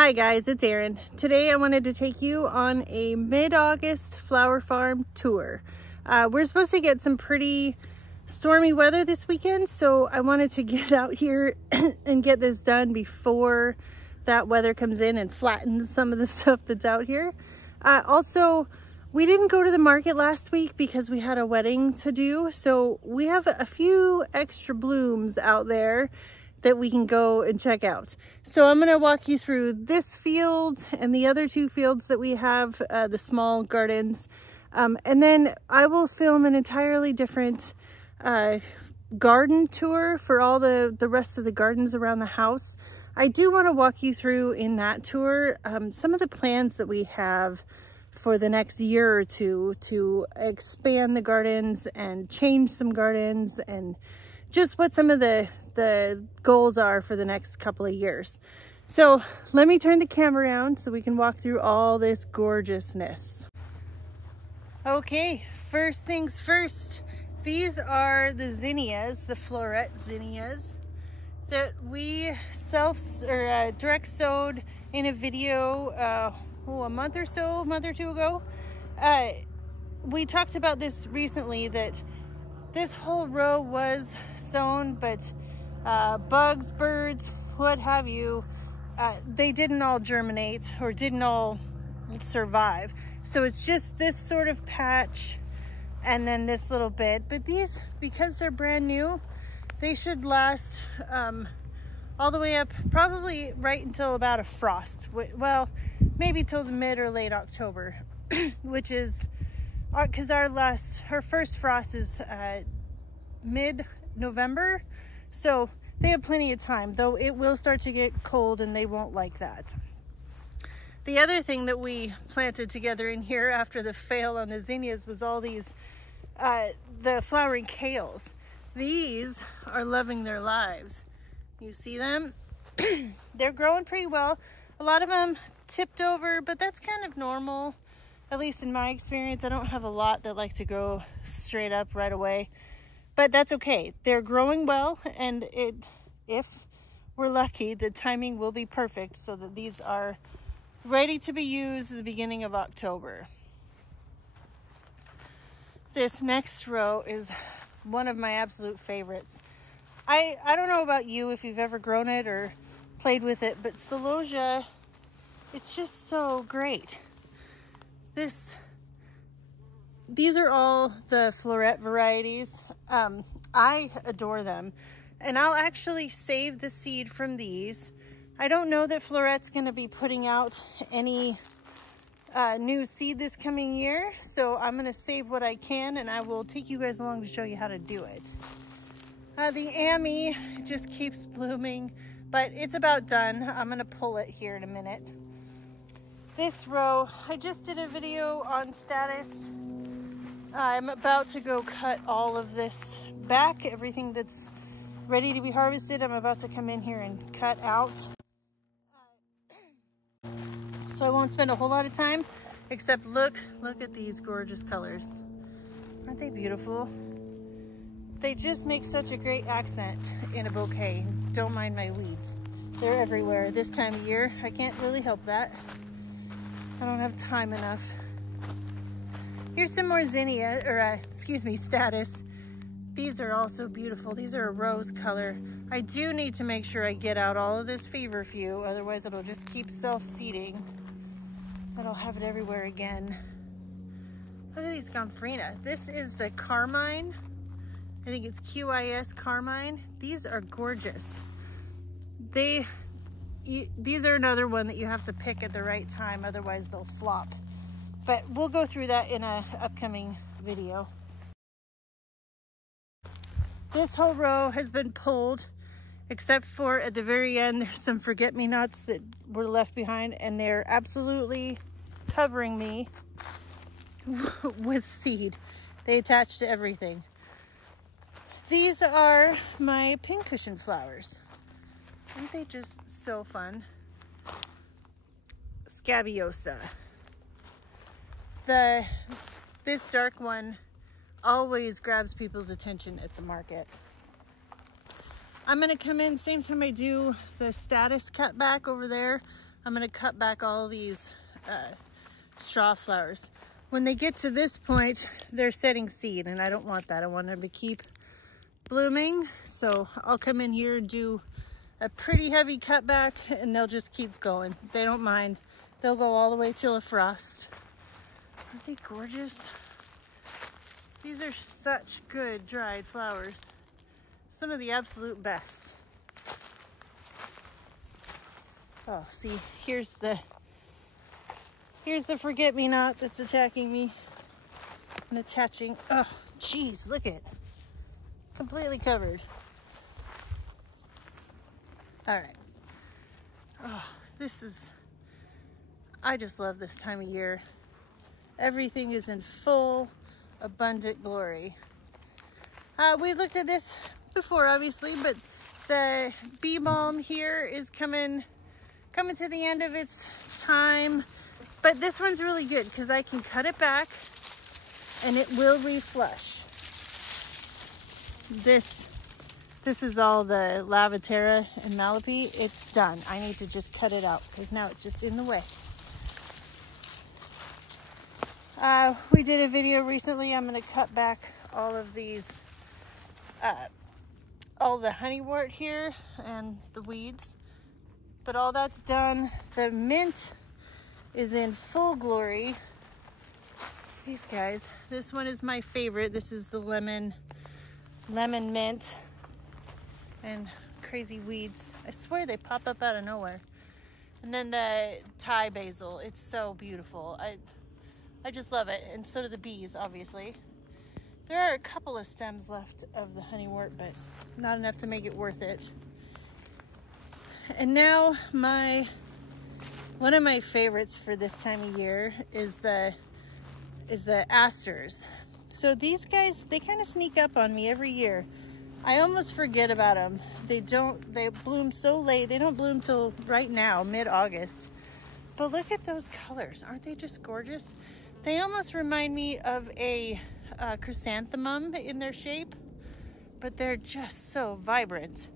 Hi guys, it's Erin. Today I wanted to take you on a mid-August flower farm tour. We're supposed to get some pretty stormy weather this weekend, so I wanted to get out here and get this done before that weather comes in and flattens some of the stuff that's out here. Also, we didn't go to the market last week because we had a wedding to do, so we have a few extra blooms out there that we can go and check out. So I'm gonna walk you through this field and the other two fields that we have, the small gardens. And then I will film an entirely different garden tour for all the rest of the gardens around the house. I do wanna walk you through in that tour some of the plans that we have for the next year or two to expand the gardens and change some gardens and just what some of the goals are for the next couple of years. So let me turn the camera around so we can walk through all this gorgeousness. Okay, first things first, these are the zinnias, the floret zinnias that we direct sowed in a video a month or two ago. We talked about this recently, that this whole row was sown, but bugs, birds, what have you, they didn't all germinate or didn't all survive. So it's just this sort of patch and then this little bit. But these, because they're brand new, they should last all the way up, probably right until about a frost. Well, maybe till the mid or late October, which is because our first frost is mid-November, so they have plenty of time, though it will start to get cold and they won't like that. The other thing that we planted together in here after the fail on the zinnias was all these the flowering kales. These are loving their lives. You see them? They're growing pretty well. A lot of them tipped over, but that's kind of normal. At least in my experience, I don't have a lot that like to go straight up right away, but that's okay. They're growing well, and if we're lucky, the timing will be perfect so that these are ready to be used at the beginning of October. This next row is one of my absolute favorites. I don't know about you if you've ever grown it or played with it, but celosia, it's just so great. These are all the floret varieties. I adore them, and I'll actually save the seed from these. I don't know that Floret's going to be putting out any new seed this coming year, so I'm going to save what I can, and I will take you guys along to show you how to do it. The Amy just keeps blooming, but it's about done. I'm going to pull it here in a minute. This row, I just did a video on status. I'm about to go cut all of this back, everything that's ready to be harvested. I'm about to come in here and cut out. So I won't spend a whole lot of time, except look at these gorgeous colors. Aren't they beautiful? They just make such a great accent in a bouquet. Don't mind my weeds. They're everywhere this time of year. I can't really help that. I don't have time enough. Here's some more zinnia, or status. These are also beautiful. These are a rose color. I do need to make sure I get out all of this feverfew, otherwise it'll just keep self-seeding. And I'll have it everywhere again. Look at these gomphrena. This is the carmine. I think it's QIS carmine. These are gorgeous. These are another one that you have to pick at the right time, otherwise they'll flop. But we'll go through that in an upcoming video. This whole row has been pulled, except for at the very end, there's some forget-me-nots that were left behind, and they're absolutely covering me with seed. They attach to everything. These are my pincushion flowers. Aren't they just so fun? Scabiosa. This dark one always grabs people's attention at the market. I'm gonna come in same time I do the status cut back over there. I'm gonna cut back all these straw flowers. When they get to this point, they're setting seed, and I don't want that. I want them to keep blooming. So I'll come in here and do a pretty heavy cutback, and they'll just keep going. They don't mind. They'll go all the way till a frost. Aren't they gorgeous? These are such good dried flowers. Some of the absolute best. Oh, see, here's the forget-me-not that's attacking me and attaching. Oh, geez, look at it. Completely covered. All right. Oh, I just love this time of year. Everything is in full, abundant glory. We looked at this before, obviously, but the bee balm here is coming to the end of its time. But this one's really good because I can cut it back and it will reflush. This is all the Lavatera and Malapi. It's done. I need to just cut it out because now it's just in the way. We did a video recently. I'm going to cut back all of these, all the honeywort here and the weeds. But all that's done. The mint is in full glory. These guys, this one is my favorite. This is the lemon mint and crazy weeds. I swear they pop up out of nowhere. And then the Thai basil, it's so beautiful. I just love it, and so do the bees, obviously. There are a couple of stems left of the honeywort, but not enough to make it worth it. And now one of my favorites for this time of year is the asters. So these guys, they kind of sneak up on me every year. I almost forget about them. They bloom so late. They don't bloom till right now, mid-August. But look at those colors. Aren't they just gorgeous? They almost remind me of a chrysanthemum in their shape, but they're just so vibrant.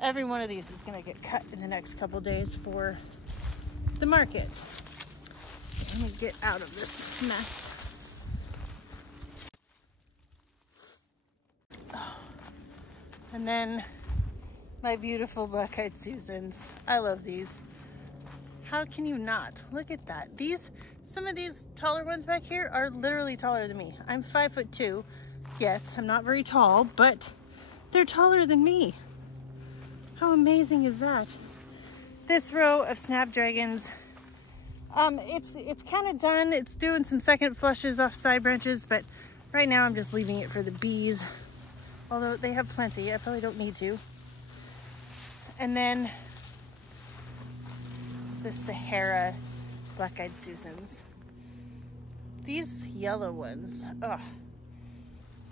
Every one of these is gonna get cut in the next couple days for the market. Let me get out of this mess. Oh. And then my beautiful black-eyed Susans. I love these. How can you not? Look at that. Some of these taller ones back here are literally taller than me. I'm 5'2". Yes, I'm not very tall, but they're taller than me. How amazing is that? This row of snapdragons, it's kind of done. It's doing some second flushes off side branches, but right now I'm just leaving it for the bees. Although they have plenty, I probably don't need to. And then the Sahara black-eyed Susans. These yellow ones, oh,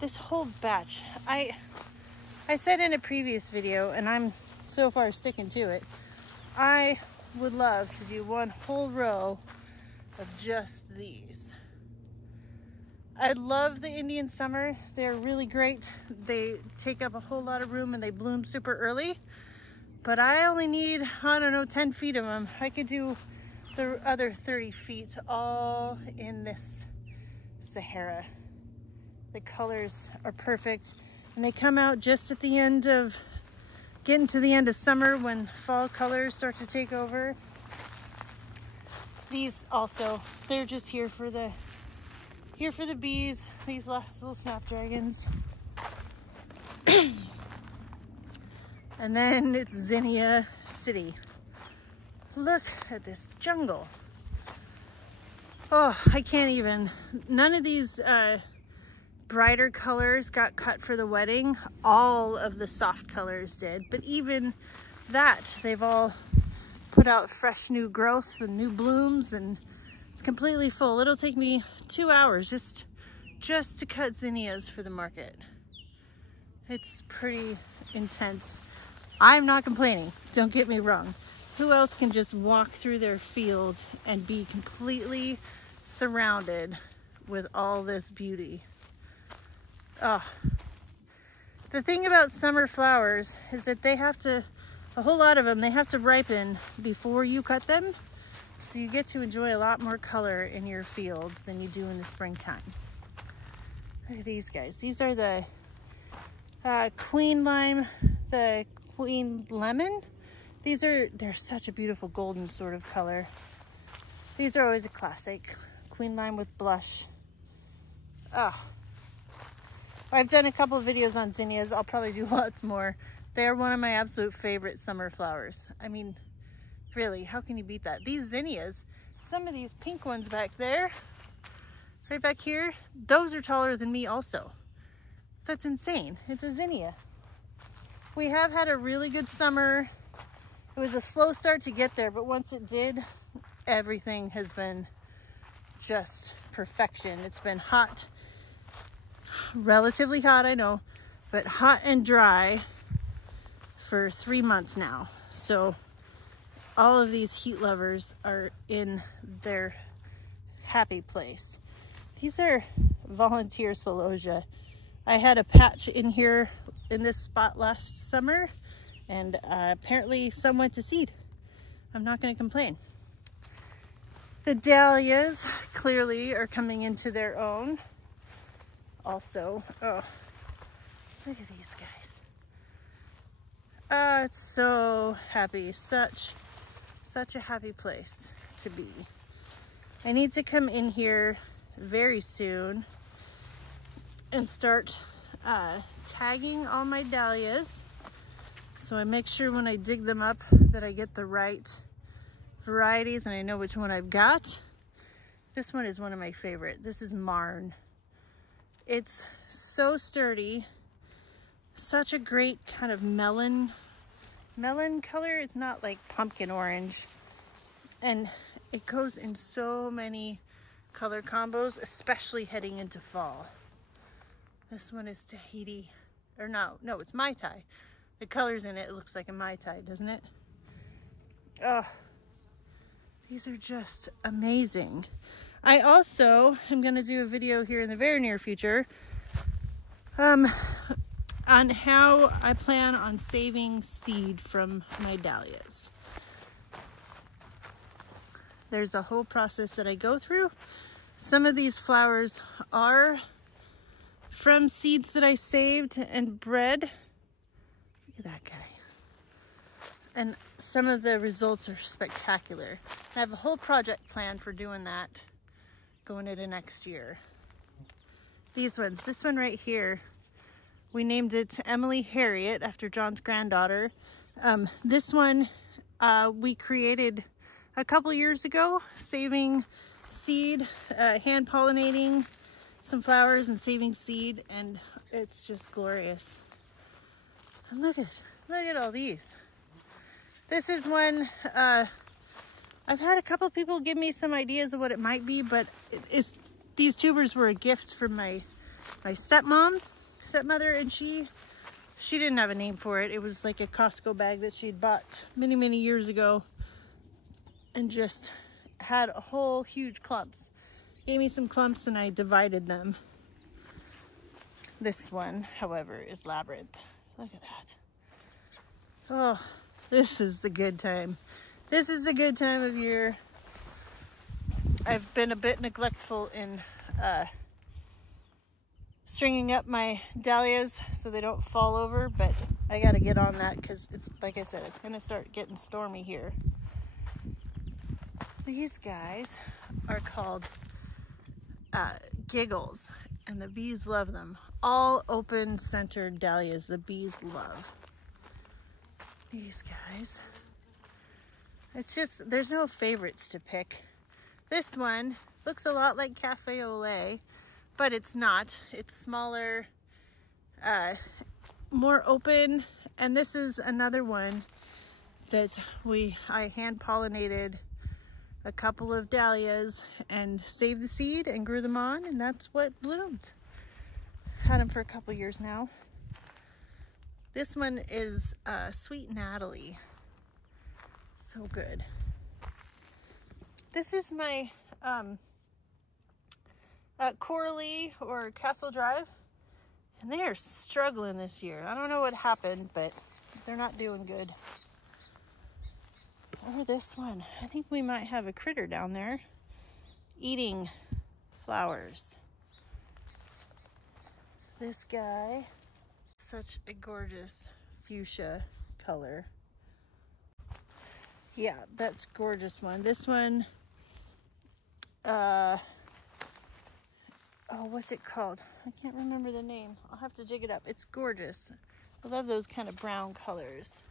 this whole batch. I said in a previous video, and I'm so far sticking to it, I would love to do one whole row of just these. I love the Indian summer. They're really great. They take up a whole lot of room and they bloom super early. But I only need, I don't know, 10 feet of them. I could do the other 30 feet all in this Sahara. The colors are perfect. And they come out just at the end of, getting to the end of summer when fall colors start to take over. These also, they're just here for the bees, these last little snapdragons. And then it's Zinnia City. Look at this jungle. Oh, I can't even. None of these brighter colors got cut for the wedding. All of the soft colors did. But even that, they've all put out fresh new growth and new blooms, and it's completely full. It'll take me 2 hours just to cut zinnias for the market. It's pretty intense. I'm not complaining, don't get me wrong. Who else can just walk through their field and be completely surrounded with all this beauty? Oh. The thing about summer flowers is that they have to, a whole lot of them, they have to ripen before you cut them. So you get to enjoy a lot more color in your field than you do in the springtime. Look at these guys. These are the Queen Lime, the Queen Lemon. They're such a beautiful golden sort of color. These are always a classic. Queen Lime with blush. Oh, I've done a couple of videos on zinnias. I'll probably do lots more. They're one of my absolute favorite summer flowers. I mean, really, how can you beat that? These zinnias, some of these pink ones back there, right back here, those are taller than me also. That's insane. It's a zinnia. We have had a really good summer. It was a slow start to get there, but once it did, everything has been just perfection. It's been hot, relatively hot, I know, but hot and dry for 3 months now. So all of these heat lovers are in their happy place. These are volunteer celosia. I had a patch in here in this spot last summer, and apparently some went to seed. I'm not going to complain. The dahlias clearly are coming into their own also. Oh, look at these guys. Oh, it's so happy. Such a happy place to be. I need to come in here very soon and start tagging all my dahlias, so I make sure when I dig them up that I get the right varieties and I know which one I've got. This one is one of my favorite. This is Marn. It's so sturdy, such a great kind of melon color. It's not like pumpkin orange, and it goes in so many color combos, especially heading into fall. This one is Tahiti, or no, it's Mai Tai. The colors in it looks like a Mai Tai, doesn't it? Oh, these are just amazing. I also am going to do a video here in the very near future on how I plan on saving seed from my dahlias. There's a whole process that I go through. Some of these flowers are from seeds that I saved and bred. Look at that guy. And some of the results are spectacular. I have a whole project plan for doing that going into next year. These ones, this one right here, we named it Emily Harriet after John's granddaughter. This one we created a couple years ago, saving seed, hand pollinating some flowers and saving seed, and it's just glorious. And look at all these. This is one, I've had a couple people give me some ideas of what it might be, but these tubers were a gift from my stepmother, and she didn't have a name for it. It was like a Costco bag that she'd bought many years ago, and just had a whole huge clumps. Gave me some clumps and I divided them. This one, however, is Labyrinth. Look at that. Oh, this is the good time. This is the good time of year. I've been a bit neglectful in stringing up my dahlias so they don't fall over, but I gotta get on that because it's, like I said, it's gonna start getting stormy here. These guys are called Giggles, and the bees love them. All open centered dahlias the bees love. These guys. It's just, there's no favorites to pick. This one looks a lot like Cafe au Lait, but it's not. It's smaller, more open, and this is another one that I hand pollinated a couple of dahlias and saved the seed and grew them on, and that's what bloomed. Had them for a couple years now. This one is Sweet Natalie. So good. This is my Coralie or Castle Drive, and they are struggling this year. I don't know what happened, but they're not doing good. Or this one. I think we might have a critter down there eating flowers. This guy, such a gorgeous fuchsia color. Yeah, that's gorgeous one. This one, oh, what's it called? I can't remember the name. I'll have to dig it up. It's gorgeous. I love those kind of brown colors.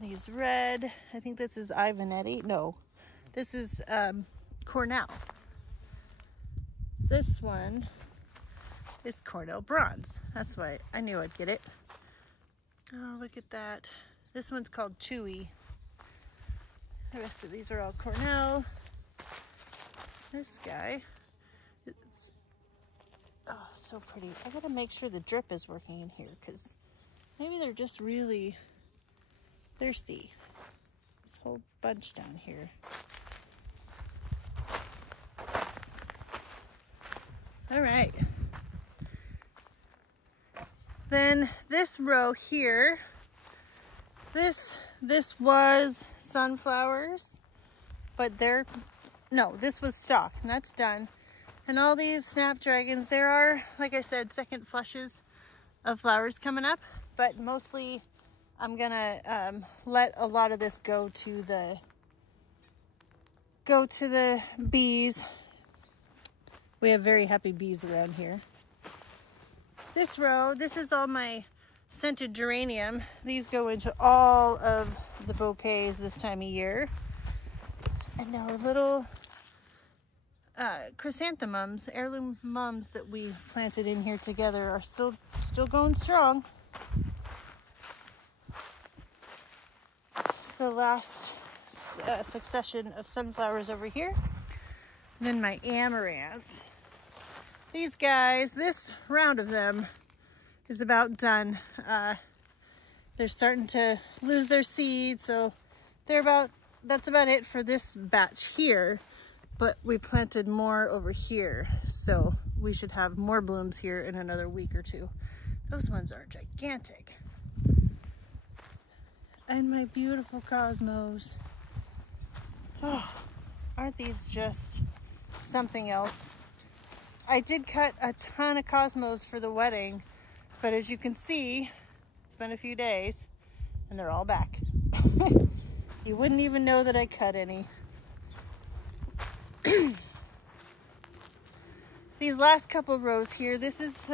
These red, I think this is Ivanetti. No, this is Cornell. This one is Cornell Bronze. That's why I knew I'd get it. Oh, look at that. This one's called Chewy. The rest of these are all Cornell. This guy, it's, oh, so pretty. I gotta make sure the drip is working in here because maybe they're just really thirsty. This whole bunch down here. All right. Then this row here, this was sunflowers, but this was stock, and that's done. And all these snapdragons, there are, like I said, second flushes of flowers coming up, but mostly I'm gonna let a lot of this go to the bees. We have very happy bees around here. This row, this is all my scented geranium. These go into all of the bouquets this time of year. And our little chrysanthemums, heirloom mums that we planted in here together are still going strong. It's the last succession of sunflowers over here. And then my amaranth. These guys, this round of them is about done. They're starting to lose their seed, so that's about it for this batch here. But we planted more over here, so we should have more blooms here in another week or two. Those ones are gigantic. And my beautiful cosmos. Oh, aren't these just something else? I did cut a ton of cosmos for the wedding, but as you can see, it's been a few days and they're all back. You wouldn't even know that I cut any. These last couple rows here, this is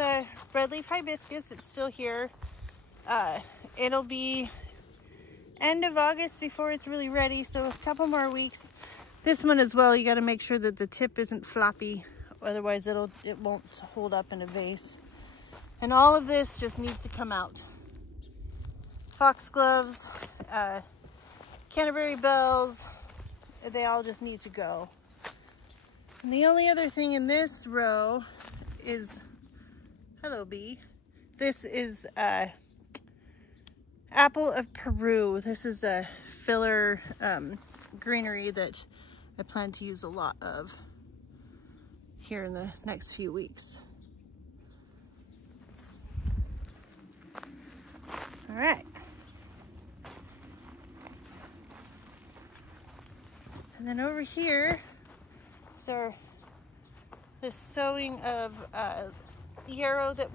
breadleaf hibiscus. It's still here. It'll be end of August before it's really ready, so a couple more weeks. This one as well, you got to make sure that the tip isn't floppy, otherwise it won't hold up in a vase. And all of this just needs to come out. Foxgloves, Canterbury bells, they all just need to go. And the only other thing in this row is, hello bee, this is apple of Peru. This is a filler greenery that I plan to use a lot of here in the next few weeks. All right. And then over here, so this sowing of yarrow that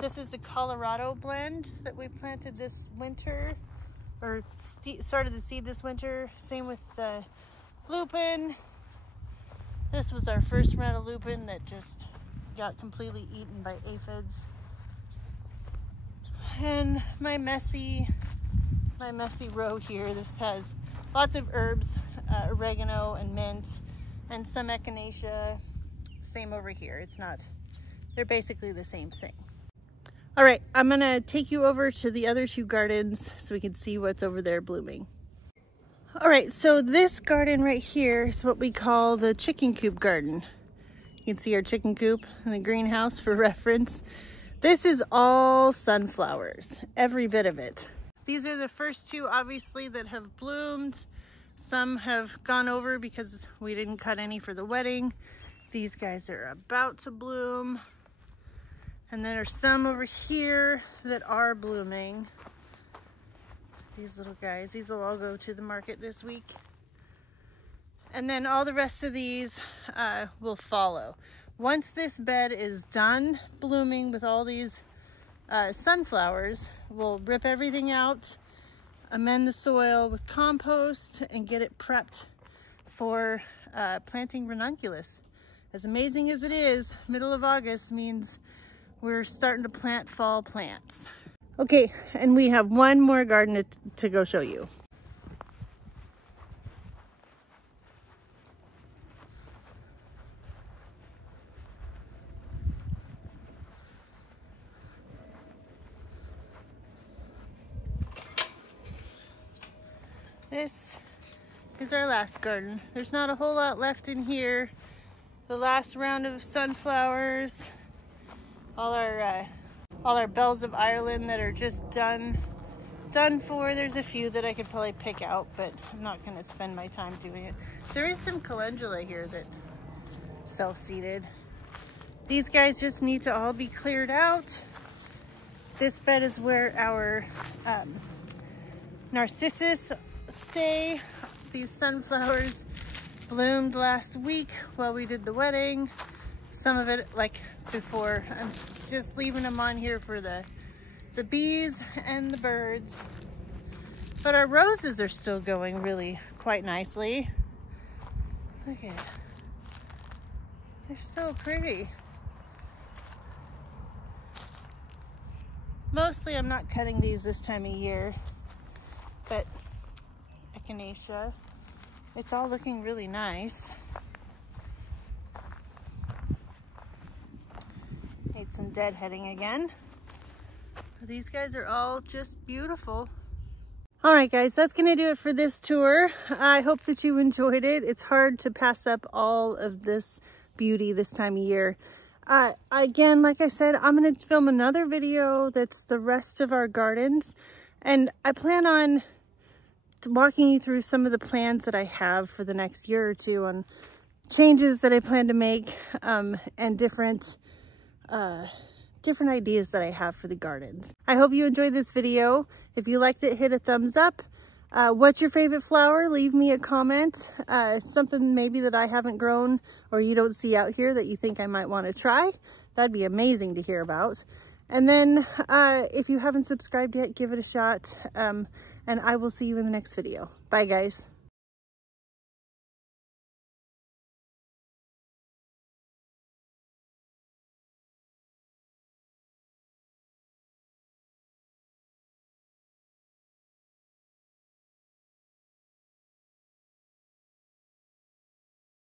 this is the Colorado blend that we planted this winter, or started the seed this winter. Same with the lupin. This was our first round of lupin that just got completely eaten by aphids. And my messy row here, this has lots of herbs, oregano and mint, and some echinacea. Same over here. They're basically the same thing. All right, I'm gonna take you over to the other two gardens so we can see what's over there blooming. All right, so this garden right here is what we call the chicken coop garden. You can see our chicken coop in the greenhouse for reference. This is all sunflowers, every bit of it. These are the first two, obviously, that have bloomed. Some have gone over because we didn't cut any for the wedding. These guys are about to bloom. And there are some over here that are blooming. These little guys, these will all go to the market this week. And then all the rest of these will follow. Once this bed is done blooming with all these sunflowers, we'll rip everything out, amend the soil with compost, and get it prepped for planting ranunculus. As amazing as it is, middle of August means we're starting to plant fall plants. Okay, and we have one more garden to go show you. This is our last garden. There's not a whole lot left in here. The last round of sunflowers, all our bells of Ireland that are just done for. There's a few that I could probably pick out, but I'm not going to spend my time doing it. There is some calendula here that self-seeded. These guys just need to all be cleared out. This bed is where our narcissus stay. These sunflowers bloomed last week while we did the wedding. Some of it, like before, I'm just leaving them on here for the bees and the birds. But our roses are still going really quite nicely. Look at it. They're so pretty. Mostly I'm not cutting these this time of year, but echinacea, it's all looking really nice. Need some deadheading again. These guys are all just beautiful. All right, guys, that's gonna do it for this tour. I hope that you enjoyed it. It's hard to pass up all of this beauty this time of year. Again, like I said, I'm gonna film another video that's the rest of our gardens, and I plan on walking you through some of the plans that I have for the next year or two on changes that I plan to make, and different ideas that I have for the gardens. I hope you enjoyed this video. If you liked it, hit a thumbs up. What's your favorite flower? Leave me a comment. Something maybe that I haven't grown or you don't see out here that you think I might want to try. That'd be amazing to hear about. And then if you haven't subscribed yet, give it a shot. And I will see you in the next video. Bye, guys.